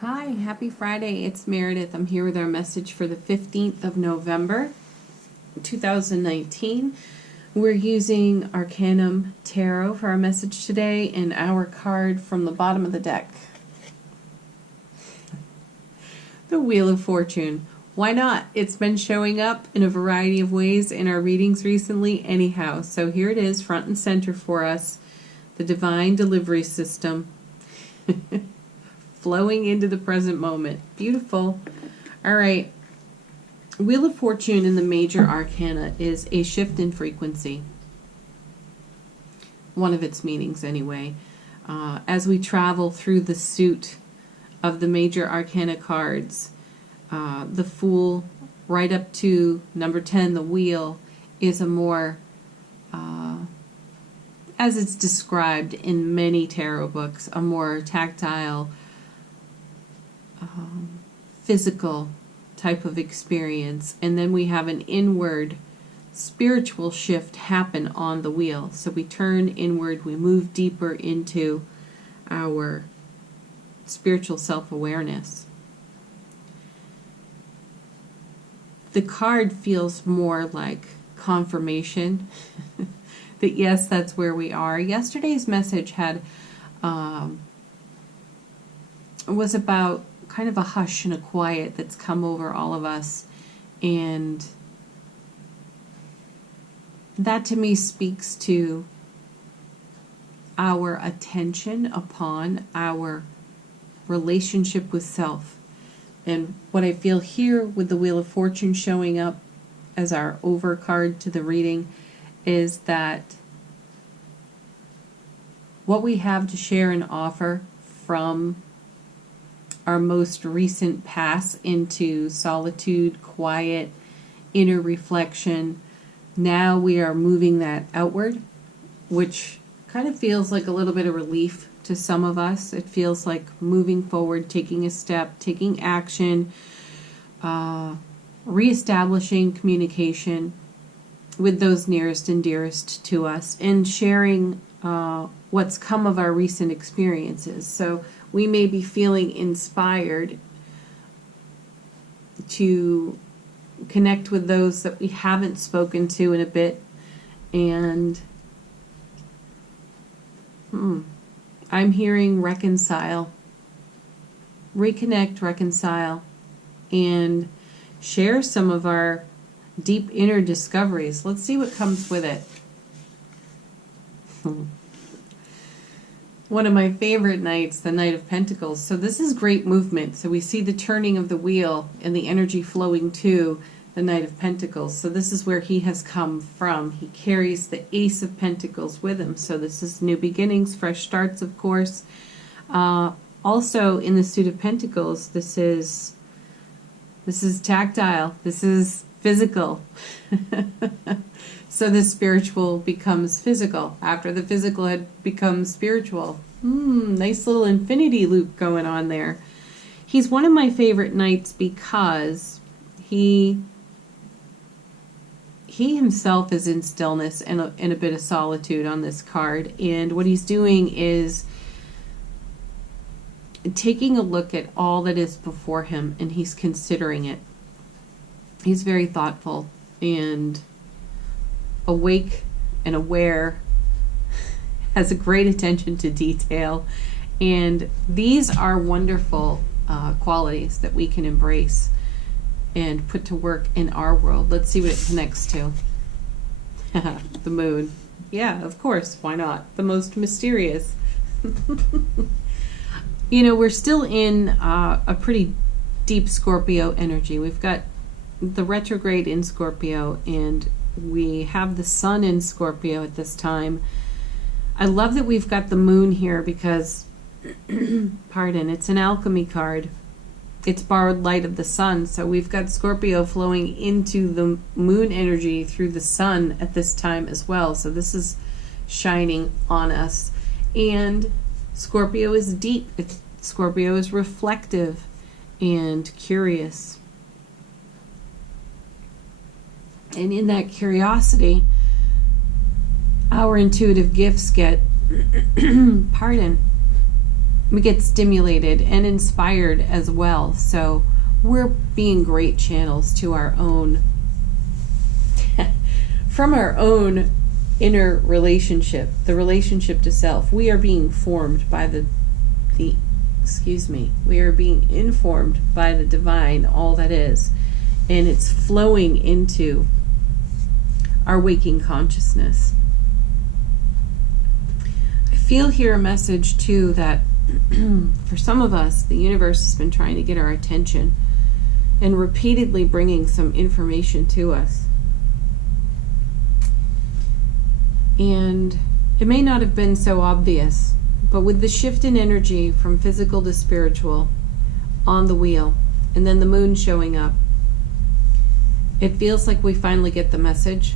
Hi, happy Friday. It's Meredith. I'm here with our message for the 15th of November, 2019. We're using Arcanum Tarot for our message today and our card from the bottom of the deck. The Wheel of Fortune. Why not? It's been showing up in a variety of ways in our readings recently anyhow. So here it is, front and center for us. The Divine Delivery System. Flowing into the present moment. Beautiful. All right. Wheel of Fortune in the major arcana is a shift in frequency. One of its meanings anyway. As we travel through the suit of the major arcana cards, the Fool right up to number 10, the Wheel, is a more, as it's described in many tarot books, a more tactile, physical type of experience. And then we have an inward spiritual shift happen on the wheel. So we turn inward, we move deeper into our spiritual self-awareness. The card feels more like confirmation that yes, that's where we are. Yesterday's message had was about kind of a hush and a quiet that's come over all of us, and that to me speaks to our attention upon our relationship with self. And what I feel here with the Wheel of Fortune showing up as our over card to the reading is that what we have to share and offer from our most recent pass into solitude, quiet, inner reflection, now we are moving that outward, which kind of feels like a little bit of relief to some of us. It feels like moving forward, taking a step, taking action, reestablishing communication with those nearest and dearest to us, and sharing what's come of our recent experiences. So we may be feeling inspired to connect with those that we haven't spoken to in a bit, and I'm hearing reconcile, reconnect, reconcile, and share some of our deep inner discoveries. Let's see what comes with it. One of my favorite nights, the Knight of Pentacles. So this is great movement. So we see the turning of the wheel and the energy flowing to the Knight of Pentacles. So this is where he has come from. He carries the Ace of Pentacles with him. So this is new beginnings, fresh starts, of course. Also in the suit of Pentacles, this is tactile. This is physical. So the spiritual becomes physical after the physical had become spiritual. Nice little infinity loop going on there. He's one of my favorite knights because he himself is in stillness and a bit of solitude on this card. And what he's doing is taking a look at all that is before him, and he's considering it. He's very thoughtful and awake and aware, has a great attention to detail, and these are wonderful qualities that we can embrace and put to work in our world. Let's see what it connects to. The moon. Yeah, of course, why not? The most mysterious. You know, we're still in a pretty deep Scorpio energy. We've got the retrograde in Scorpio, and we have the sun in Scorpio at this time. I love that we've got the moon here because, pardon, it's an alchemy card. It's borrowed light of the sun. So we've got Scorpio flowing into the moon energy through the sun at this time as well. So this is shining on us. And Scorpio is deep. Scorpio is reflective and curious. And in that curiosity, our intuitive gifts get, pardon, we get stimulated and inspired as well. So we're being great channels to our own, from our own inner relationship, the relationship to self. We are being formed by we are being informed by the divine, all that is, and it's flowing into our waking consciousness. I feel here a message too that for some of us, the universe has been trying to get our attention and repeatedly bringing some information to us. And it may not have been so obvious, but with the shift in energy from physical to spiritual on the wheel, and then the moon showing up, it feels like we finally get the message.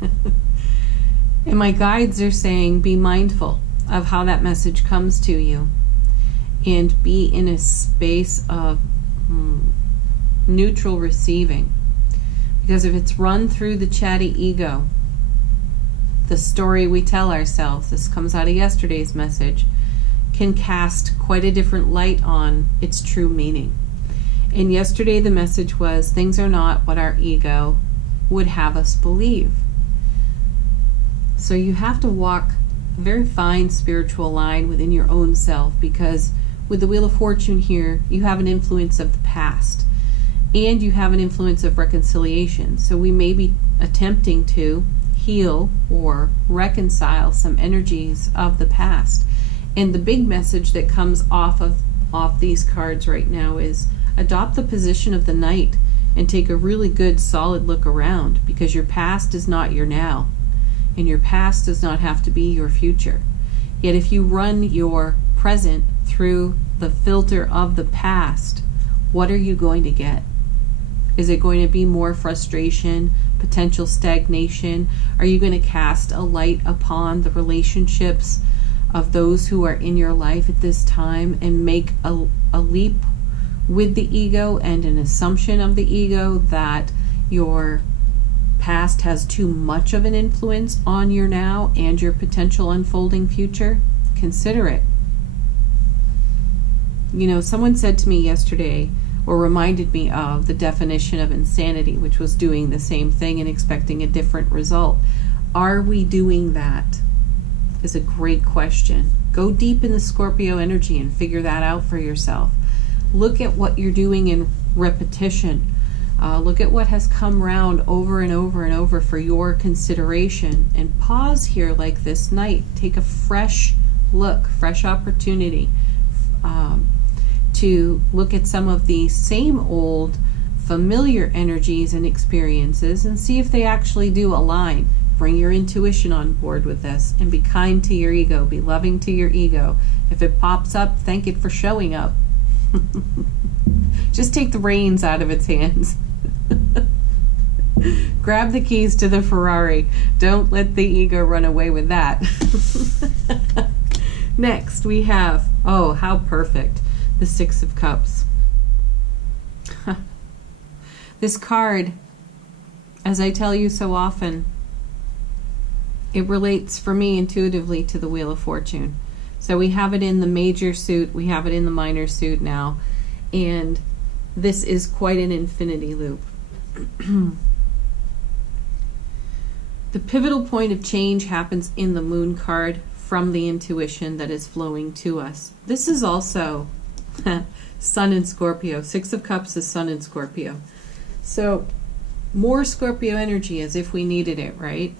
And my guides are saying, be mindful of how that message comes to you, and be in a space of neutral receiving. Because if it's run through the chatty ego, the story we tell ourselves, this comes out of yesterday's message, can cast quite a different light on its true meaning. And yesterday the message was, things are not what our ego would have us believe. So you have to walk a very fine spiritual line within your own self, because with the Wheel of Fortune here, you have an influence of the past, and you have an influence of reconciliation. So we may be attempting to heal or reconcile some energies of the past. And the big message that comes off these cards right now is, adopt the position of the knight and take a really good solid look around, because your past is not your now, and your past does not have to be your future. Yet if you run your present through the filter of the past, what are you going to get? Is it going to be more frustration, potential stagnation? Are you going to cast a light upon the relationships of those who are in your life at this time and make a leap with the ego and an assumption of the ego that your past has too much of an influence on your now and your potential unfolding future? Consider it. You know, someone said to me yesterday, or reminded me of the definition of insanity, which was doing the same thing and expecting a different result. Are we doing that? Is a great question. Go deep in the Scorpio energy and figure that out for yourself. Look at what you're doing in repetition. Look at what has come round over and over and over for your consideration, and pause here like this night. Take a fresh look, fresh opportunity to look at some of the same old familiar energies and experiences and see if they actually do align. Bring your intuition on board with this and be kind to your ego, be loving to your ego. If it pops up, thank it for showing up. Just take the reins out of its hands. Grab the keys to the Ferrari. Don't let the ego run away with that. Next we have, oh, how perfect, the Six of Cups. This card, as I tell you so often, it relates for me intuitively to the Wheel of Fortune. So we have it in the major suit, we have it in the minor suit now, and this is quite an infinity loop. The pivotal point of change happens in the moon card from the intuition that is flowing to us. This is also Sun in Scorpio. Six of Cups is Sun in Scorpio. So more Scorpio energy as if we needed it, right?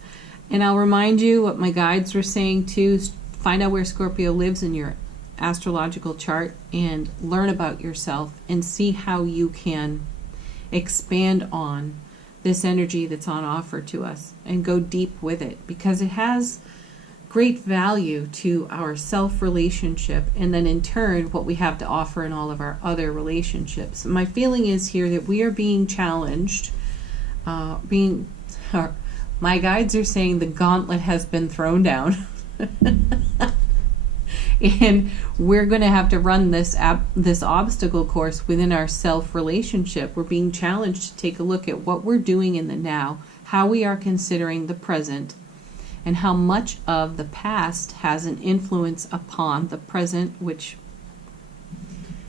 And I'll remind you what my guides were saying too. Find out where Scorpio lives in your astrological chart and learn about yourself and see how you can expand on this energy that's on offer to us and go deep with it, because it has great value to our self relationship and then in turn what we have to offer in all of our other relationships. My feeling is here that we are being challenged, my guides are saying the gauntlet has been thrown down. And we're going to have to run this obstacle course within our self relationship. We're being challenged to take a look at what we're doing in the now, how we are considering the present, and how much of the past has an influence upon the present, which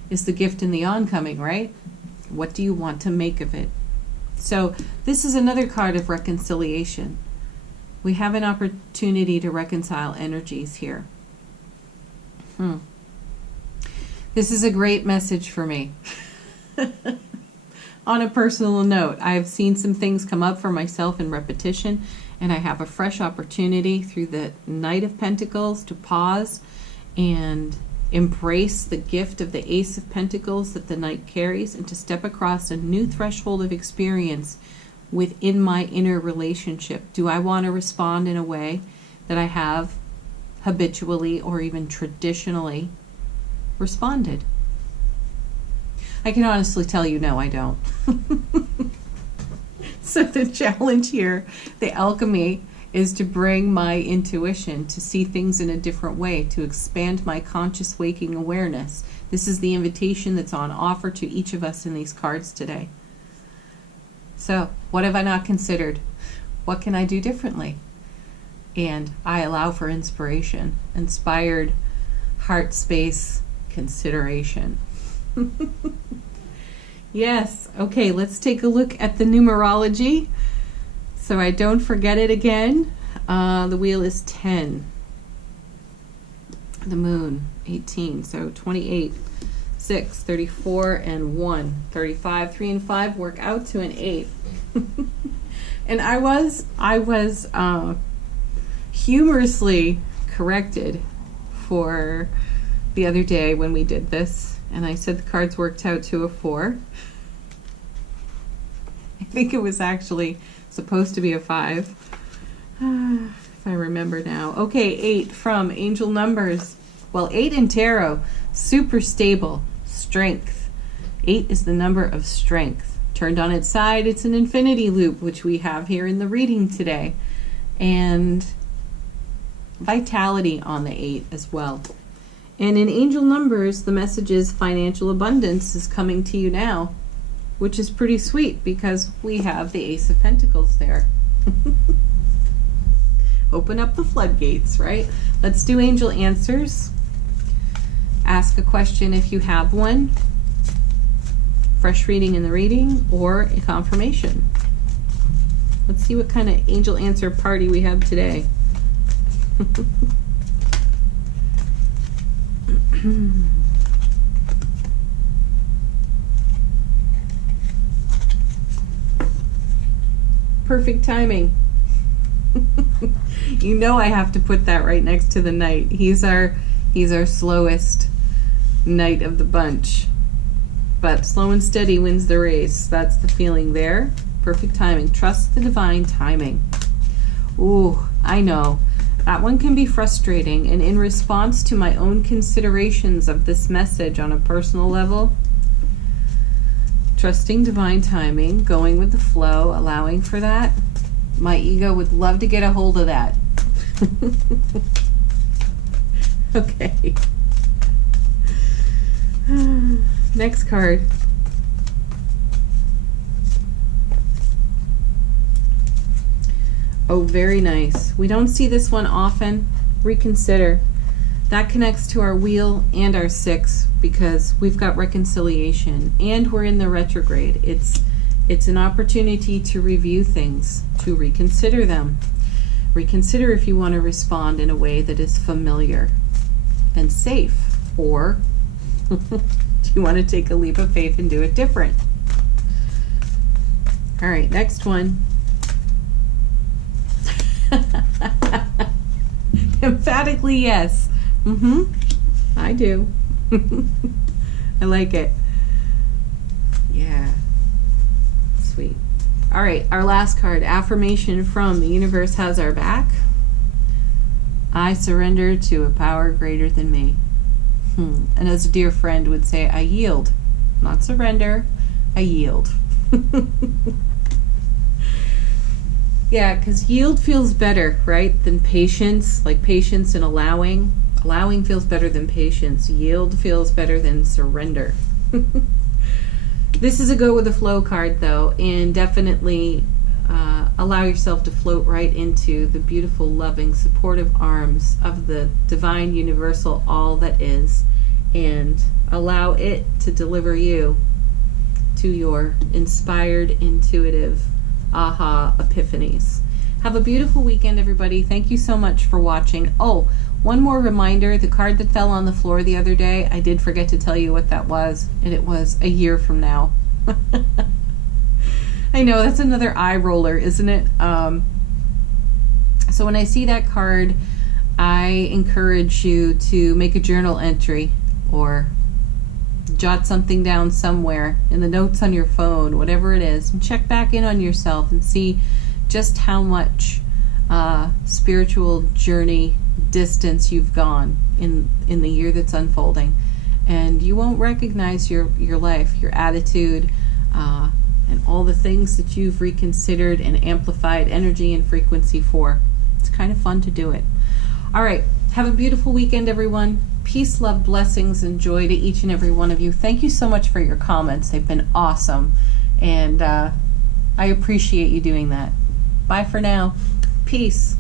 is the gift in the oncoming, right? What do you want to make of it? So this is another card of reconciliation. We have an opportunity to reconcile energies here. This is a great message for me. On a personal note, I've seen some things come up for myself in repetition, and I have a fresh opportunity through the Knight of Pentacles to pause and embrace the gift of the Ace of Pentacles that the Knight carries, and to step across a new threshold of experience within my inner relationship. Do I want to respond in a way that I have habitually or even traditionally responded? I can honestly tell you, no, I don't. So the challenge here, the alchemy, is to bring my intuition, to see things in a different way, to expand my conscious waking awareness. This is the invitation that's on offer to each of us in these cards today. So, what have I not considered? What can I do differently? And I allow for inspiration, inspired heart space consideration. Yes, okay, let's take a look at the numerology so I don't forget it again. The wheel is 10. The moon, 18. So 28, 6, 34, and 1. 35, 3, and 5 work out to an 8. And I was humorously corrected for the other day when we did this, and I said the cards worked out to a 4. I think it was actually supposed to be a 5, if I remember now. Okay, 8 from Angel Numbers. Well, 8 in tarot, super stable, strength. 8 is the number of strength. Turned on its side, it's an infinity loop, which we have here in the reading today. And vitality on the 8 as well. And in Angel Numbers, the message is financial abundance is coming to you now, which is pretty sweet because we have the Ace of Pentacles there. Open up the floodgates, right? Let's do angel answers. Ask a question if you have one. Fresh reading in the reading or a confirmation. Let's see what kind of angel answer party we have today. Perfect timing. You know I have to put that right next to the Knight. He's our slowest Knight of the bunch. But slow and steady wins the race. That's the feeling there. Perfect timing. Trust the divine timing. Ooh, I know. That one can be frustrating, and in response to my own considerations of this message on a personal level, trusting divine timing, going with the flow, allowing for that, my ego would love to get a hold of that. Okay. Next card. Oh, very nice. We don't see this one often. Reconsider. That connects to our wheel and our 6 because we've got reconciliation and we're in the retrograde. It's an opportunity to review things, to reconsider them. Reconsider if you want to respond in a way that is familiar and safe, or do you want to take a leap of faith and do it different? All right, next one. Emphatically yes. I do. I like it. Yeah. Sweet. All right, our last card, affirmation from the universe has our back. I surrender to a power greater than me. And as a dear friend would say, I yield. Not surrender, I yield. Yeah, because yield feels better, right, than patience. Like patience and allowing. Allowing feels better than patience. Yield feels better than surrender. This is a go with the flow card, though, and definitely allow yourself to float right into the beautiful, loving, supportive arms of the divine, universal all that is, and allow it to deliver you to your inspired, intuitive, aha epiphanies. Have a beautiful weekend, everybody. Thank you so much for watching. Oh, one more reminder, the card that fell on the floor the other day, I did forget to tell you what that was, and it was a year from now. I know, that's another eye roller, isn't it? So when I see that card, I encourage you to make a journal entry or jot something down somewhere in the notes on your phone, whatever it is, and check back in on yourself and see just how much spiritual journey distance you've gone in the year that's unfolding. And you won't recognize your life, your attitude, and all the things that you've reconsidered and amplified energy and frequency for. It's kind of fun to do it. All right, have a beautiful weekend, everyone. Peace, love, blessings, and joy to each and every one of you. Thank you so much for your comments. They've been awesome, and I appreciate you doing that. Bye for now. Peace.